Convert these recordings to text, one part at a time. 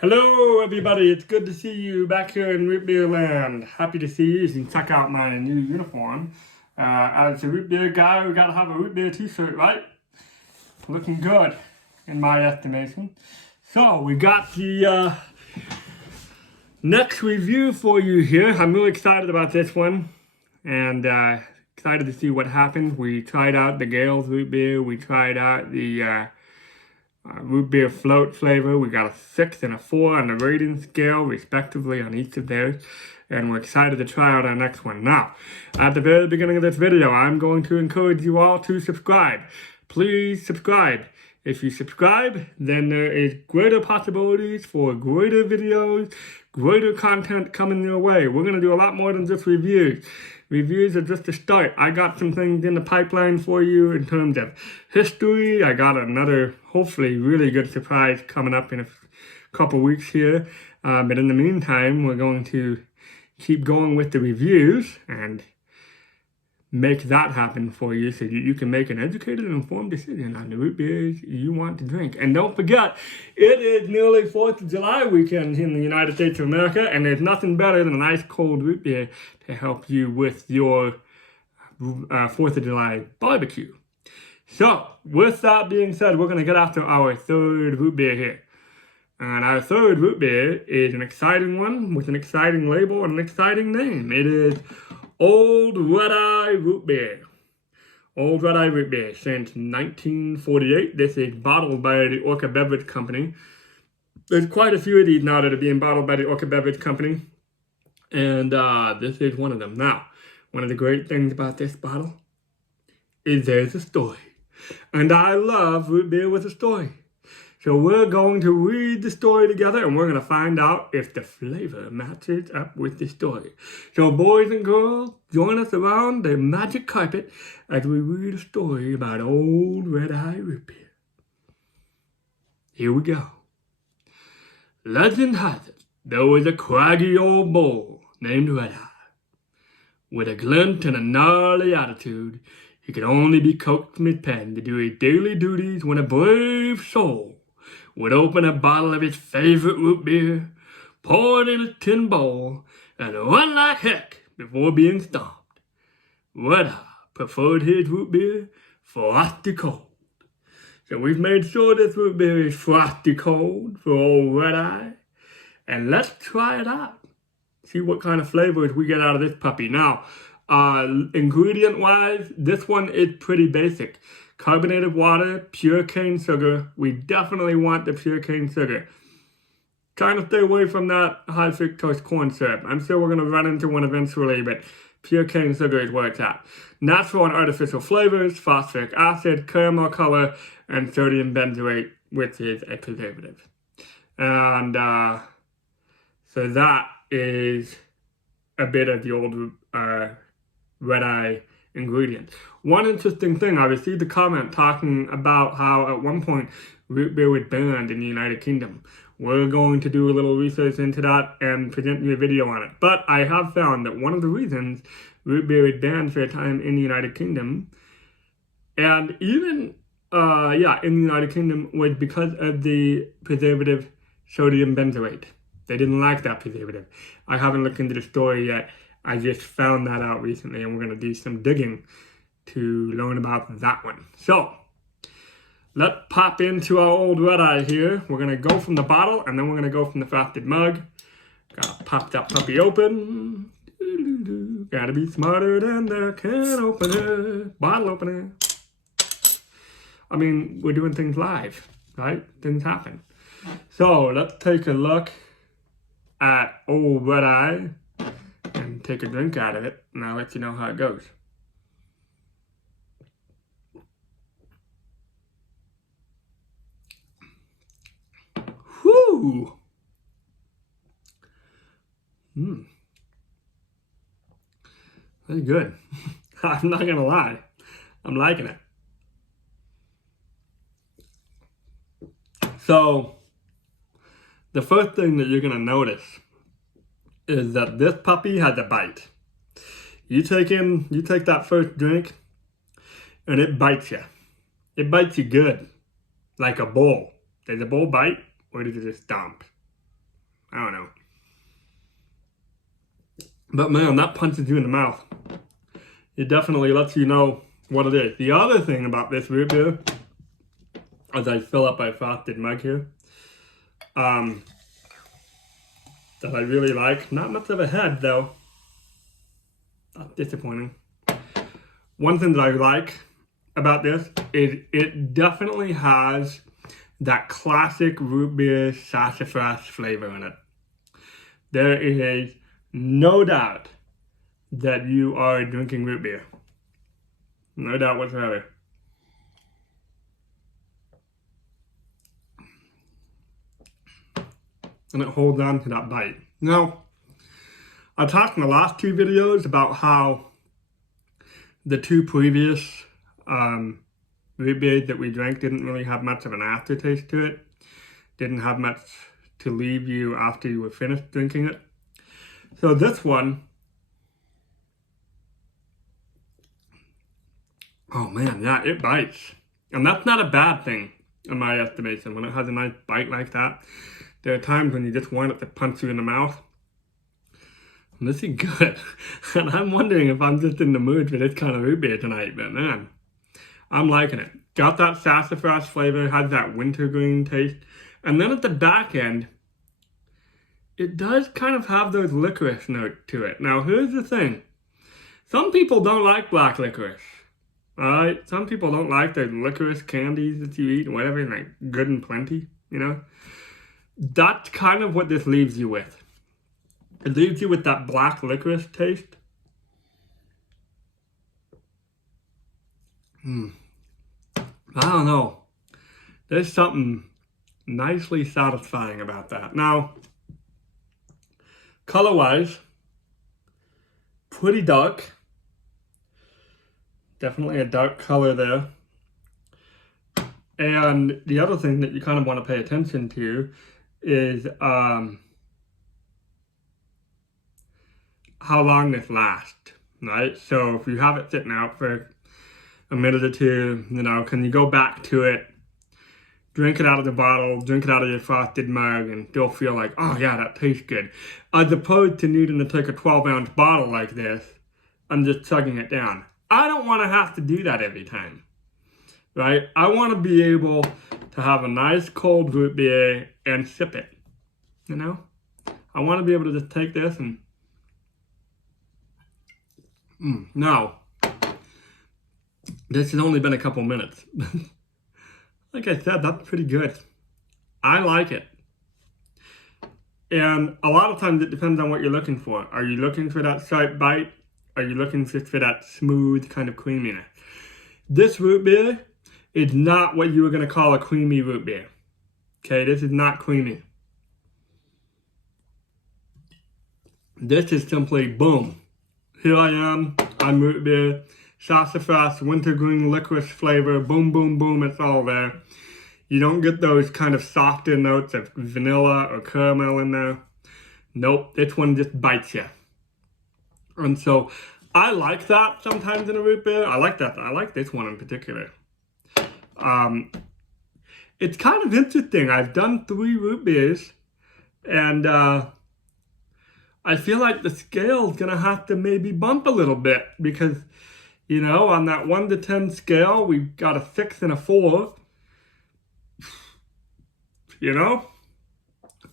Hello everybody, it's good to see you back here in Root Beer Land. Happy to see you. You can check out my new uniform. As a root beer guy, we gotta have a root beer t-shirt, right? Looking good, in my estimation. So, we got the next review for you here. I'm really excited about this one. And excited to see what happened. We tried out the Gales root beer. We tried out the root beer float flavor. We got a 6 and a 4 on the rating scale, respectively, on each of theirs. And we're excited to try out our next one. Now, at the very beginning of this video, I'm going to encourage you all to subscribe. Please subscribe. If you subscribe, then there is greater possibilities for greater videos, greater content coming your way. We're going to do a lot more than just reviews. Reviews are just a start. I got some things in the pipeline for you in terms of history. I got another, hopefully, really good surprise coming up in a couple weeks here. But in the meantime, we're going to keep going with the reviews and make that happen for you so you can make an educated and informed decision on the root beers you want to drink. And don't forget, it is nearly 4th of July weekend in the United States of America, and there's nothing better than a nice cold root beer to help you with your 4th of July barbecue. So, with that being said, we're going to get after our third root beer here. And our third root beer is an exciting one with an exciting label and an exciting name. It is Old Red Eye Root Beer. Old Red Eye Root Beer since 1948. This is bottled by the Orca Beverage Company. There's quite a few of these now that are being bottled by the Orca Beverage Company. And this is one of them. Now, one of the great things about this bottle is there's a story. And I love root beer with a story. So we're going to read the story together, and we're going to find out if the flavor matches up with the story. So boys and girls, join us around the magic carpet as we read a story about Old Red Eye Root Beer. Here we go. Legend has it, there was a craggy old bull named Red Eye. With a glint and a gnarly attitude, he could only be coaxed from his pen to do his daily duties when a brave soul would open a bottle of his favorite root beer, pour it in a tin bowl, and run like heck before being stomped. Red Eye preferred his root beer frosty cold. So we've made sure this root beer is frosty cold for old Red Eye. And let's try it out. See what kind of flavors we get out of this puppy. Now, ingredient-wise, this one is pretty basic. Carbonated water, pure cane sugar. We definitely want the pure cane sugar. Kind of stay away from that high fructose corn syrup. I'm sure we're going to run into one eventually, but pure cane sugar is where it's at. Natural and artificial flavors, phosphoric acid, caramel color, and sodium benzoate, which is a preservative. And so that is a bit of the old Red Eye ingredients. One interesting thing, I received a comment talking about how at one point root beer was banned in the United Kingdom. We're going to do a little research into that and present you a video on it. But I have found that one of the reasons root beer was banned for a time in the United Kingdom, and even in the United Kingdom, was because of the preservative sodium benzoate. They didn't like that preservative. I haven't looked into the story yet. I just found that out recently, and we're going to do some digging to learn about that one. So, let's pop into our old Red Eye here. We're going to go from the bottle, and then we're going to go from the frosted mug. Gotta pop that puppy open. Gotta be smarter than the can opener. Bottle opener. I mean, we're doing things live, right? Things happen. So, let's take a look at old Red Eye and take a drink out of it, and I'll let you know how it goes. Whew! Very good. I'm not gonna lie. I'm liking it. So, the first thing that you're gonna notice is that this puppy has a bite. You take that first drink, and it bites you. It bites you good, like a bull. Does a bull bite, or does it just stomp? I don't know. But man, that punches you in the mouth. It definitely lets you know what it is. The other thing about this root beer, as I fill up my frosted mug here, that I really like. Not much of a head though. That's disappointing. One thing that I like about this is it definitely has that classic root beer sassafras flavor in it. There is no doubt that you are drinking root beer. No doubt whatsoever. And it holds on to that bite. Now, I talked in the last two videos about how the two previous root beers that we drank didn't really have much of an aftertaste to it. Didn't have much to leave you after you were finished drinking it. So this one, oh man, yeah, it bites. And that's not a bad thing in my estimation. When it has a nice bite like that, there are times when you just want it to punch you in the mouth. And this is good. And I'm wondering if I'm just in the mood for this kind of root beer tonight, but man, I'm liking it. Got that sassafras flavor, has that wintergreen taste. And then at the back end, it does kind of have those licorice notes to it. Now, here's the thing. Some people don't like black licorice. Alright? Some people don't like those licorice candies that you eat and whatever, like Good and Plenty, you know? That's kind of what this leaves you with. It leaves you with that black licorice taste. I don't know. There's something nicely satisfying about that. Now, color-wise, pretty dark. Definitely a dark color there. And the other thing that you kind of want to pay attention to is how long this lasts, right? So if you have it sitting out for a minute or two, you know, can you go back to it, drink it out of the bottle, drink it out of your frosted mug, and still feel like, oh yeah, that tastes good. As opposed to needing to take a 12-ounce bottle like this and just chugging it down. I don't want to have to do that every time, right? I want to be able to have a nice cold root beer and sip it, you know? I want to be able to just take this and... Now, this has only been a couple minutes. Like I said, that's pretty good. I like it. And a lot of times it depends on what you're looking for. Are you looking for that sharp bite? Are you looking just for that smooth kind of creaminess? This root beer is not what you were going to call a creamy root beer. Okay, this is not creamy. This is simply, boom. Here I am, I'm root beer, sassafras, wintergreen, licorice flavor, boom, boom, boom, it's all there. You don't get those kind of softer notes of vanilla or caramel in there. Nope, this one just bites you. And so, I like that sometimes in a root beer. I like that. I like this one in particular. It's kind of interesting. I've done 3 root beers, and I feel like the scale's gonna have to maybe bump a little bit because, you know, on that 1 to 10 scale, we've got a 6 and a 4. You know,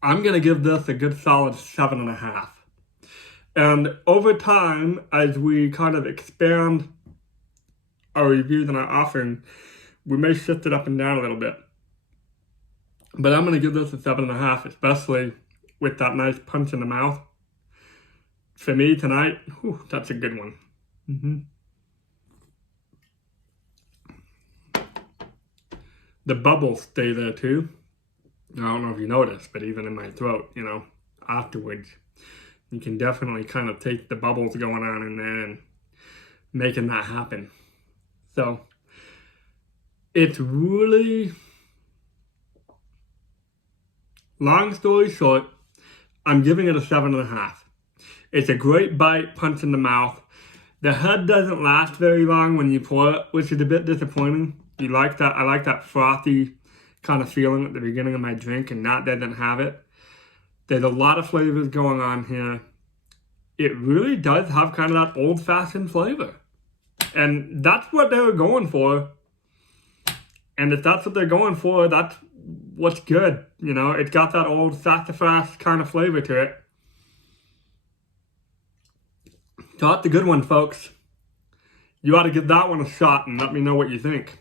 I'm gonna give this a good solid 7.5. And over time, as we kind of expand our reviews and our offering, we may shift it up and down a little bit. But I'm gonna give this a 7.5, especially with that nice punch in the mouth. For me tonight, whew, that's a good one. The bubbles stay there too. I don't know if you noticed, but even in my throat, you know, afterwards, you can definitely kind of take the bubbles going on in there and making that happen. So, it's really, long story short, I'm giving it a 7.5. It's a great bite, punch in the mouth. The head doesn't last very long when you pour it, which is a bit disappointing. You like that? I like that frothy kind of feeling at the beginning of my drink, and that doesn't have it. There's a lot of flavors going on here. It really does have kind of that old-fashioned flavor. And that's what they were going for. And if that's what they're going for, that's what's good. You know, it's got that old sassafras kind of flavor to it. So that's a good one, folks. You ought to give that one a shot and let me know what you think.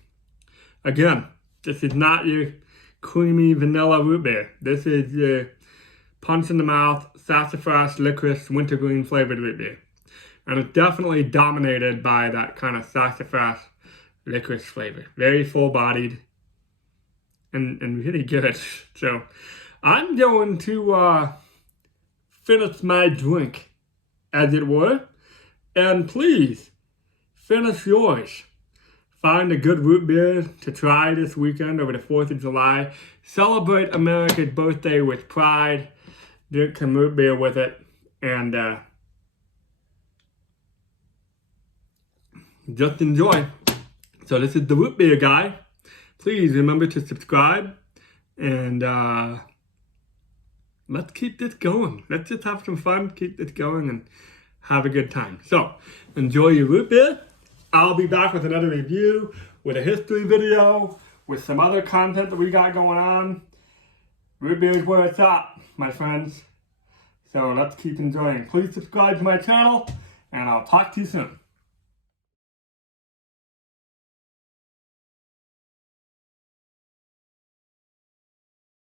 Again, this is not your creamy vanilla root beer. This is your punch in the mouth, sassafras, licorice, wintergreen flavored root beer. And it's definitely dominated by that kind of sassafras licorice flavor. Very full-bodied and really good. So I'm going to finish my drink, as it were. And please, finish yours. Find a good root beer to try this weekend over the 4th of July. Celebrate America's birthday with pride. Drink some root beer with it. And just enjoy. So this is the root beer guy. Please remember to subscribe. And let's keep this going. Let's just have some fun, keep this going, and have a good time. So enjoy your root beer. I'll be back with another review, with a history video, with some other content that we got going on. Root beer is where it's at, my friends. So let's keep enjoying. Please subscribe to my channel, and I'll talk to you soon.